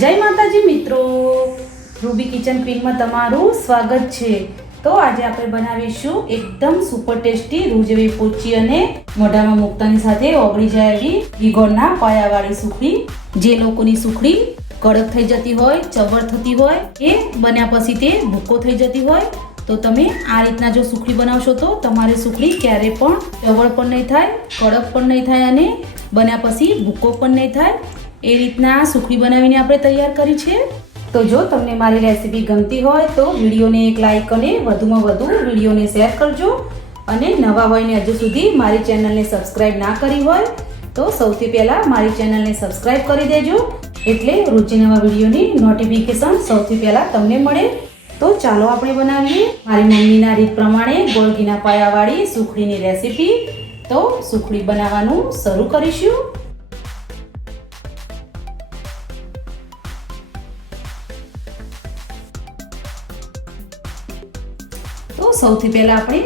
જય માતાજી મિત્રો. રૂબી કિચન ક્વીનમાં તમારું સ્વાગત છે. તો આજે આપણે બનાવીશું એકદમ સુપર ટેસ્ટી રૂ જેવી પોચી અને મોઢામાં મુક્તાની સાથે ઓગળી જાય એવી ઘીગોળના પાયાવાળી સુખડી. જે લોકોની સુખડી કડક થઈ જતી હોય ચવર થતી હોય કે બન્યા પછી તે ભૂકો થઈ જતી હોય. તો તમે આ રીતના જો સુખડી બનાવશો તો તમારી સુખડી ક્યારે પણ ચવળ પણ નહીં થાય, કડક પણ નહીં થાય અને બન્યા પછી ભૂકો પણ નહીં થાય. એ રીતના સુખડી બનાવીને આપણે તૈયાર કરી છે. તો જો તમને મારી રેસીપી ગમતી હોય તો વિડીયોને એક લાઇક અને વધુમાં વધુ વિડીયોને શેર કરજો. અને નવા હોયને હજુ સુધી મારી ચેનલને સબસ્ક્રાઇબ ના કરી હોય તો સૌથી પહેલાં મારી ચેનલને સબસ્ક્રાઇબ કરી દેજો. એટલે રોજે નવા વિડીયોની નોટિફિકેશન સૌથી પહેલાં તમને મળે. તો ચાલો આપણે બનાવીએ. મારી મમ્મીના રીત પ્રમાણે ગોળગીના પાયાવાળી સુખડીની રેસીપી તો સુખડી બનાવવાનું શરૂ કરીશું. તો સૌથી પહેલાં આપણે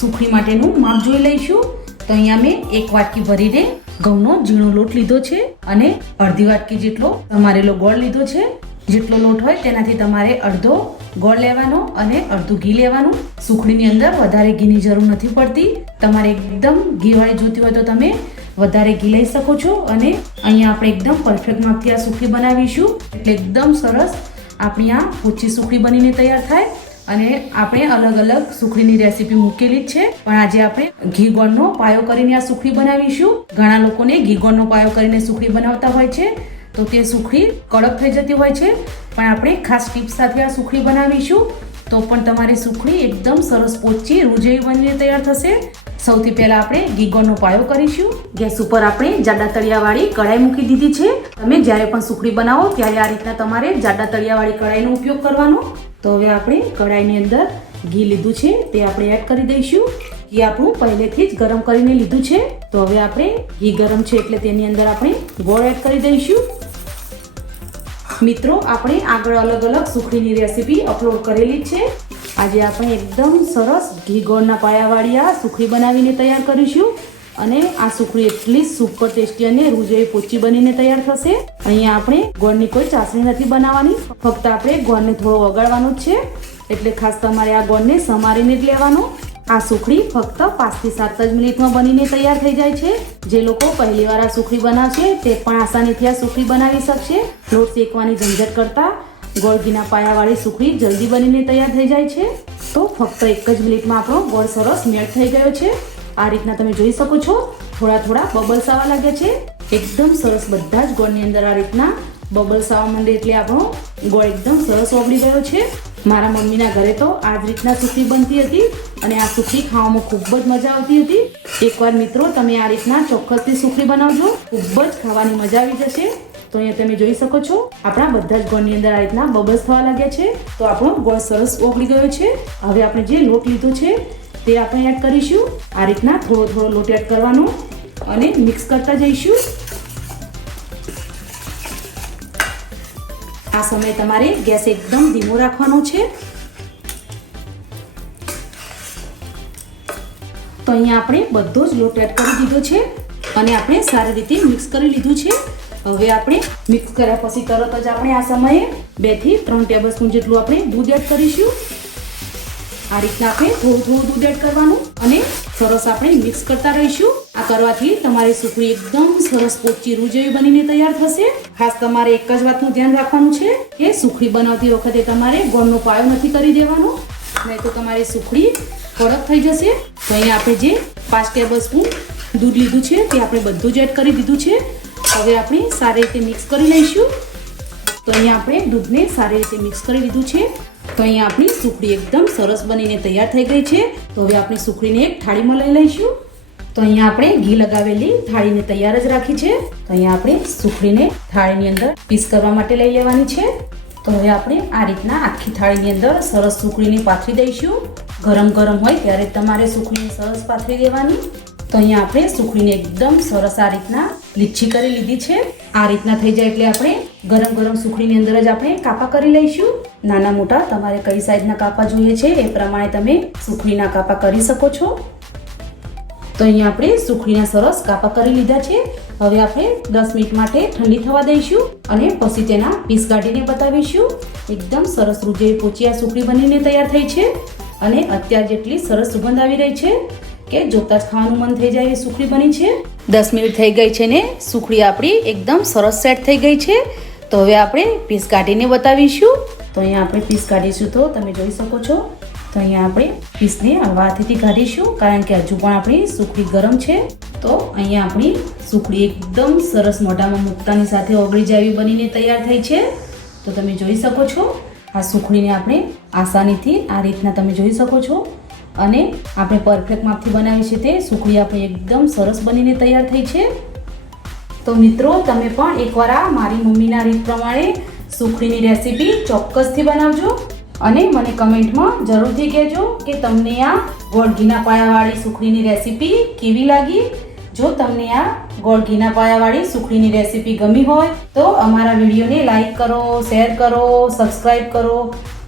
સુખડી માટેનું માપ જોઈ લઈશું. તો અહીંયા મેં એક વાટકી ભરીને ઘઉંનો ઝીણો લોટ લીધો છે અને અડધી વાટકી જેટલો તમારેલો ગોળ લીધો છે. જેટલો લોટ હોય તેનાથી તમારે અડધો ગોળ લેવાનો અને અડધું ઘી લેવાનું. સુખડીની અંદર વધારે ઘીની જરૂર નથી પડતી. તમારે એકદમ ઘીવાળી જોતી હોય તો તમે વધારે ઘી લઈ શકો છો અને અહીંયા આપણે એકદમ પરફેક્ટ માપથી આ સુખડી બનાવીશું. એટલે એકદમ સરસ આપણી આ ઓછી સુખડી બનીને તૈયાર થાય. અને આપણે અલગ અલગ સુખડીની રેસીપી મૂકેલી જ છે. પણ આજે આપણે ઘી ગોળનો પાયો કરીને આ સુખડી બનાવીશું. ઘણા લોકોને ઘી ગોળનો પાયો કરીને સુખડી બનાવતા હોય છે. તો તે સુખડી કડક થઈ જતી હોય છે. પણ આપણે ખાસ ટીપ્સ સાથે આ સુખડી બનાવીશું. તો પણ તમારી સુખડી એકદમ સરસ પોચી, રૂજેવી બનીને તૈયાર થશે. સૌથી પહેલા આપણે ગીગોનો પાયો કરીશું. ગેસ ઉપર આપણે જાડા તળિયાવાળી કઢાઈ મૂકી દીધી છે. તમે જ્યારે પણ સુખડી બનાવો ત્યારે આ રીતના તમારે જાડા તળિયાવાળી કઢાઈનો ઉપયોગ કરવાનો. તો હવે આપણે કઢાઈની અંદર ઘી લીધું છે, તે આપણે એડ કરી દઈશું. ઘી આપણું પહેલેથી જ ગરમ કરીને લીધું છે. તો હવે આપણે ઘી ગરમ છે એટલે તેની અંદર આપણે ગોળ એડ કરી દઈશું. મિત્રો, આપણે આગળ અલગ અલગ સુખડીની રેસીપી અપલોડ કરેલી છે. આજે આપણે એકદમ સરસ ઘી ગોળના પાયાવાળી આ સુખડી બનાવીને તૈયાર કરીશું અને આ સુખડી એટલી સુપર ટેસ્ટી અને રૂ જેવી પોચી બનીને તૈયાર થશે. અહીંયા આપણે ગોળની કોઈ ચાસણી નથી બનાવવાની, ફક્ત આપણે ગોળને થોડો ઓગાળવાનો છે. એટલે ખાસ તમારે આ ગોળને સમારીને જ લેવાનો. આ સુખડી ફક્ત પાંચથી સાત જ મિનિટમાં બનીને તૈયાર થઈ જાય છે. જે લોકો પહેલી વાર આ સુખડી બનાવશે, તે પણ આસાનીથી આ સુખડી બનાવી શકશે. લોટ શેકવાની ઝંઝટ કરતા ગોળ ઘીના પાયાવાળી સુખડી જલ્દી બનીને તૈયાર થઈ જાય છે. તો ફક્ત એક જ મિનિટમાં આપણો ગોળ સરસ મેળ થઈ ગયો છે. આ રીતના તમે જોઈ શકો છો, થોડા થોડા બબલ્સ આવવા લાગ્યા છે. એકદમ સરસ બધા જ ગોળની અંદર આ રીતના બબલ્સ આવવા માંડે એટલે આપણો ગોળ એકદમ સરસ ઓગળી ગયો છે. મારા મમ્મીના ઘરે તો આ જ રીતના સુખડી બનતી હતી અને આ સુખડી ખાવામાં ખૂબ જ મજા આવતી હતી. એકવાર મિત્રો, તમે આ રીતના ચોક્કસથી સુખડી બનાવજો. ખૂબ જ ખાવાની મજા આવી જશે. તો અહીંયા તમે જોઈ શકો છો, આપણા બધા જ ગોળની અંદર આ રીતના બબલ્સ થવા લાગ્યા છે. તો આપણો ગોળ સરસ ઓગળી ગયો છે. હવે આપણે જે લોટ લીધો છે, તે આપણે એડ કરીશું. આ રીતના થોડો થોડો લોટ એડ કરવાનો અને મિક્સ કરતા જઈશું. આ સમયે તમારે ગેસ એકદમ ધીમો રાખવાનો છે. તો અહીંયા આપણે બધો જ લોટ એડ કરી દીધો છે અને આપણે સારી રીતે મિક્સ કરી લીધું છે. હવે આપણે મિક્સ કર્યા પછી તરત જ આપણે આ સમયે બેથી ત્રણ ટેબલ સ્પૂન જેટલું આપણે દૂધ એડ કરીશું. આ રીતના આપણે થોડું થોડું દૂધ એડ કરવાનું અને સરસ આપણે મિક્સ કરતા રહીશું. આ કરવાથી તમારી સુખડી એકદમ સરસ પોચી રૂ બનીને તૈયાર થશે. ખાસ તમારે એક જ વાતનું ધ્યાન રાખવાનું છે કે સુખડી બનાવતી વખતે તમારે ગોળનો પાયો નથી કરી દેવાનો. નહીં તો તમારી સુખડી કડક થઈ જશે. તો અહીંયા આપણે જે પાંચ ટેબલ સ્પૂન દૂધ લીધું છે તે આપણે બધું જ એડ કરી દીધું છે. હવે આપણે સારી રીતે મિક્સ કરી લઈશું. તો અહીંયા આપણે દૂધને સારી રીતે મિક્સ કરી લીધું છે. તો અહીંયા આપણી સુખડી એકદમ સરસ બનીને તૈયાર થઈ ગઈ છે. તો હવે આપણી સુખડીને એક થાળીમાં લઈ લઈશું. તો અહીંયા આપણે ઘી લગાવેલી થાળીને તૈયાર જ રાખી છે. તો અહીંયા આપણે સુખડીને થાળીની અંદર પીસ કરવા માટે લઈ લેવાની છે. તો હવે આપણે આ રીતના આખી થાળીની અંદર સરસ સુખડીને પાથરી દઈશું. ગરમ ગરમ હોય ત્યારે તમારે સુખડીને સરસ પાથરી દેવાની. તો અહીંયા આપણે સુખડીને એકદમ સરસ આ રીતના લીચ્છી કરી લીધી છે. આ રીતના થઈ જાય એટલે આપણે ગરમ ગરમ સુખડીની અંદર જ આપણે કાપા કરી લઈશું. નાના મોટા તમારે કઈ સાઈઝના કાપા જોઈએ છે એ પ્રમાણે તમે સુખડીના કાપા કરી શકો છો. તો અહીંયા આપણે સુખડીના સરસ કાપા કરી લીધા છે. હવે આપણે દસ મિનિટ માટે ઠંડી થવા દઈશું અને પછી તેના પીસ કાઢીને બતાવીશું. એકદમ સરસ રૂજે પોચિયા સુખડી બનીને તૈયાર થઈ છે. અને અત્યાર જેટલી સરસ સુગંધ આવી રહી છે. કે જોતા જ ખાવાનું મન થઈ જાય એવી સુખડી બની છે? દસ મિનિટ થઈ ગઈ છે ને સુખડી આપણી એકદમ સરસ સેટ થઈ ગઈ છે. તો હવે આપણે પીસ કાઢીને બતાવીશું. તો અહીંયા આપણે પીસ કાઢીશું તો તમે જોઈ શકો છો. તો અહીંયા આપણે પીસને હળવા હાથેથી કાઢીશું કારણ કે હજુ પણ આપણી સુખડી ગરમ છે. તો અહીંયા આપણી સુખડી એકદમ સરસ મોઢામાં મૂકતાની સાથે ઓગળી જાય બનીને તૈયાર થઈ છે. તો તમે જોઈ શકો છો આ સુખડીને આપણે આસાનીથી આ રીતના તમે જોઈ શકો છો. અને આપણે પરફેક્ટ માપથી બનાવી છે તે સુખડી આપણી એકદમ સરસ બનીને તૈયાર થઈ છે. તો મિત્રો, તમે પણ એકવાર આ મારી મમ્મીના રીત પ્રમાણે સુખડીની રેસીપી ચોક્કસથી બનાવજો અને મને કમેન્ટમાં જરૂરથી કહેજો કે તમને આ ગોળ ઘીના પાયાવાળી સુખડીની રેસીપી કેવી લાગી? જો તમને આ ગોળ ઘીના પાયાવાળી સુખડીની રેસીપી ગમી હોય, તો અમારા વિડીયોને લાઈક કરો શેર કરો સબસ્ક્રાઈબ કરો